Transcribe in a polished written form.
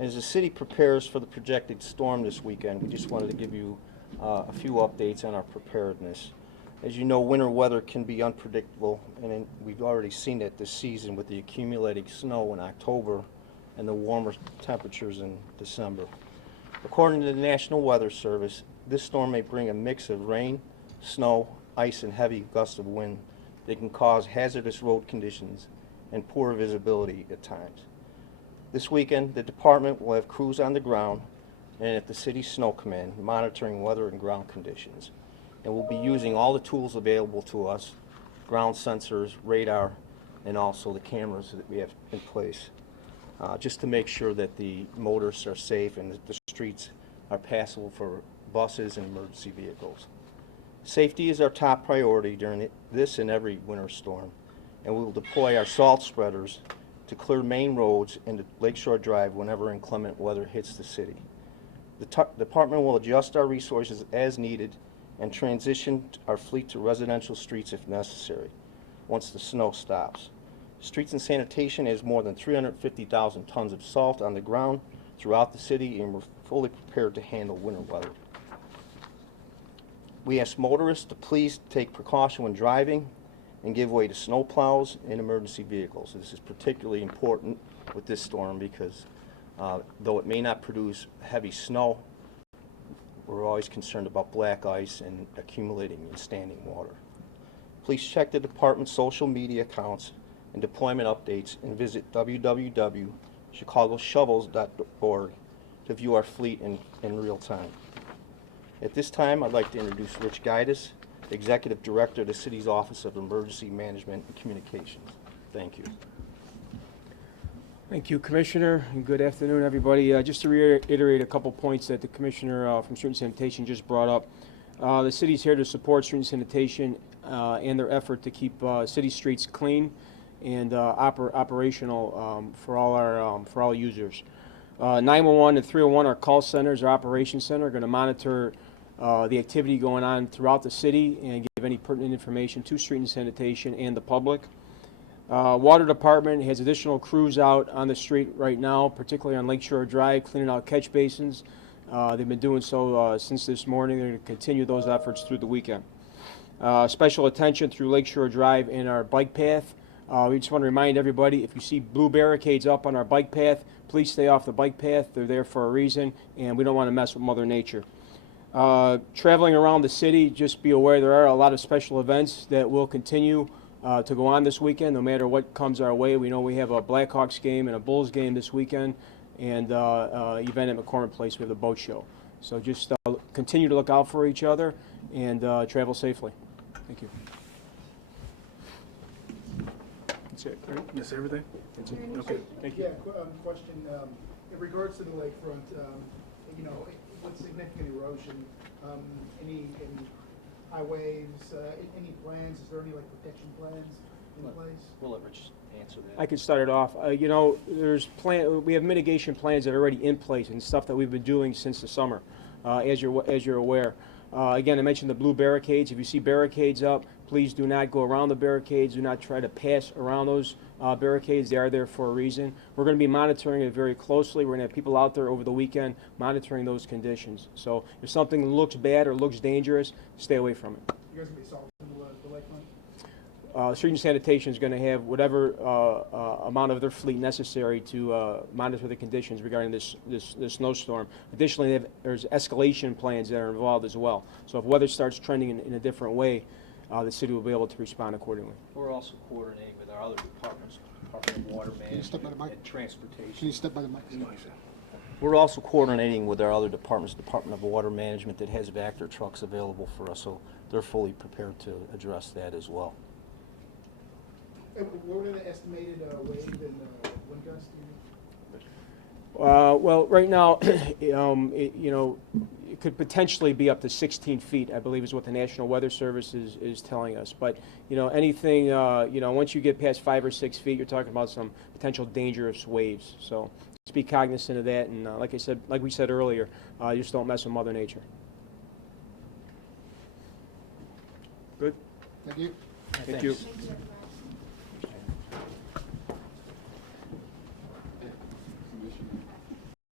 As the city prepares for the projected storm this weekend, we just wanted to give you a few updates on our preparedness. As you know, winter weather can be unpredictable, and we've already seen it this season with the accumulating snow in October and the warmer temperatures in December. According to the National Weather Service, this storm may bring a mix of rain, snow, ice, and heavy gusts of wind that can cause hazardous road conditions and poor visibility at times. This weekend, the department will have crews on the ground and at the city snow command monitoring weather and ground conditions. And we'll be using all the tools available to us, ground sensors, radar, and also the cameras that we have in place, just to make sure that the motorists are safe and that the streets are passable for buses and emergency vehicles. Safety is our top priority during this and every winter storm, and we will deploy our salt spreaders to clear main roads into Lakeshore Drive whenever inclement weather hits the city. The department will adjust our resources as needed and transition our fleet to residential streets if necessary once the snow stops. Streets and Sanitation has more than 350,000 tons of salt on the ground throughout the city, and we're fully prepared to handle winter weather. We ask motorists to please take precaution when driving and give way to snow plows and emergency vehicles. This is particularly important with this storm because though it may not produce heavy snow, we're always concerned about black ice and accumulating in standing water. Please check the department's social media accounts and deployment updates and visit www.chicagoshovels.org to view our fleet in real time. At this time, I'd like to introduce Rich Guidis, Executive Director of the City's Office of Emergency Management and Communications. Thank you. Thank you, Commissioner, and good afternoon, everybody. Just to reiterate a couple points that the Commissioner from Street and Sanitation just brought up. The city's here to support Street and Sanitation and their effort to keep city streets clean and operational for all users. 911 and 301, our call centers, our operations center, are going to monitor the activity going on throughout the city and give any pertinent information to Street and Sanitation and the public. Water Department has additional crews out on the street right now, particularly on Lakeshore Drive, cleaning out catch basins. They've been doing so since this morning. They're going to continue those efforts through the weekend. Special attention through Lakeshore Drive and our bike path. We just want to remind everybody, if you see blue barricades up on our bike path, please stay off the bike path. They're there for a reason, and we don't want to mess with Mother Nature. Traveling around the city, just be aware there are a lot of special events that will continue to go on this weekend, no matter what comes our way. We know we have a Blackhawks game and a Bulls game this weekend, and event at McCormick Place. We have the boat show. So just continue to look out for each other and travel safely. Thank you. That's it, right? That's everything? That's it. Okay, thank you. Yeah, question. In regards to the lakefront, you know, with significant erosion, any high waves, any plans? Is there any like protection plans in place? We'll let Rich answer that. I can start it off. You know, we have mitigation plans that are already in place and stuff that we've been doing since the summer, as you're aware. Again, I mentioned the blue barricades. If you see barricades up, please do not go around the barricades. Do not try to pass around those barricades. They are there for a reason. We're going to be monitoring it very closely. We're going to have people out there over the weekend monitoring those conditions. So if something looks bad or looks dangerous, stay away from it. You guys gonna be salting the lakefront? Street and Sanitation is going to have whatever amount of their fleet necessary to monitor the conditions regarding this snowstorm. Additionally, there's escalation plans that are involved as well. So if weather starts trending in a different way, the city will be able to respond accordingly. We're also coordinating with our other departments, Department of Water Management and Transportation. Can you step by the mic? We're also coordinating with our other departments, Department of Water Management, that has Vector trucks available for us, so they're fully prepared to address that as well. What were the estimated wave and wind gusts? Well, right now, it could potentially be up to 16 feet, I believe, is what the National Weather Service is telling us. But, anything, once you get past 5 or 6 feet, you're talking about some potential dangerous waves. So just be cognizant of that. And like we said earlier, just don't mess with Mother Nature. Good? Thank you. Thank you. Thanks.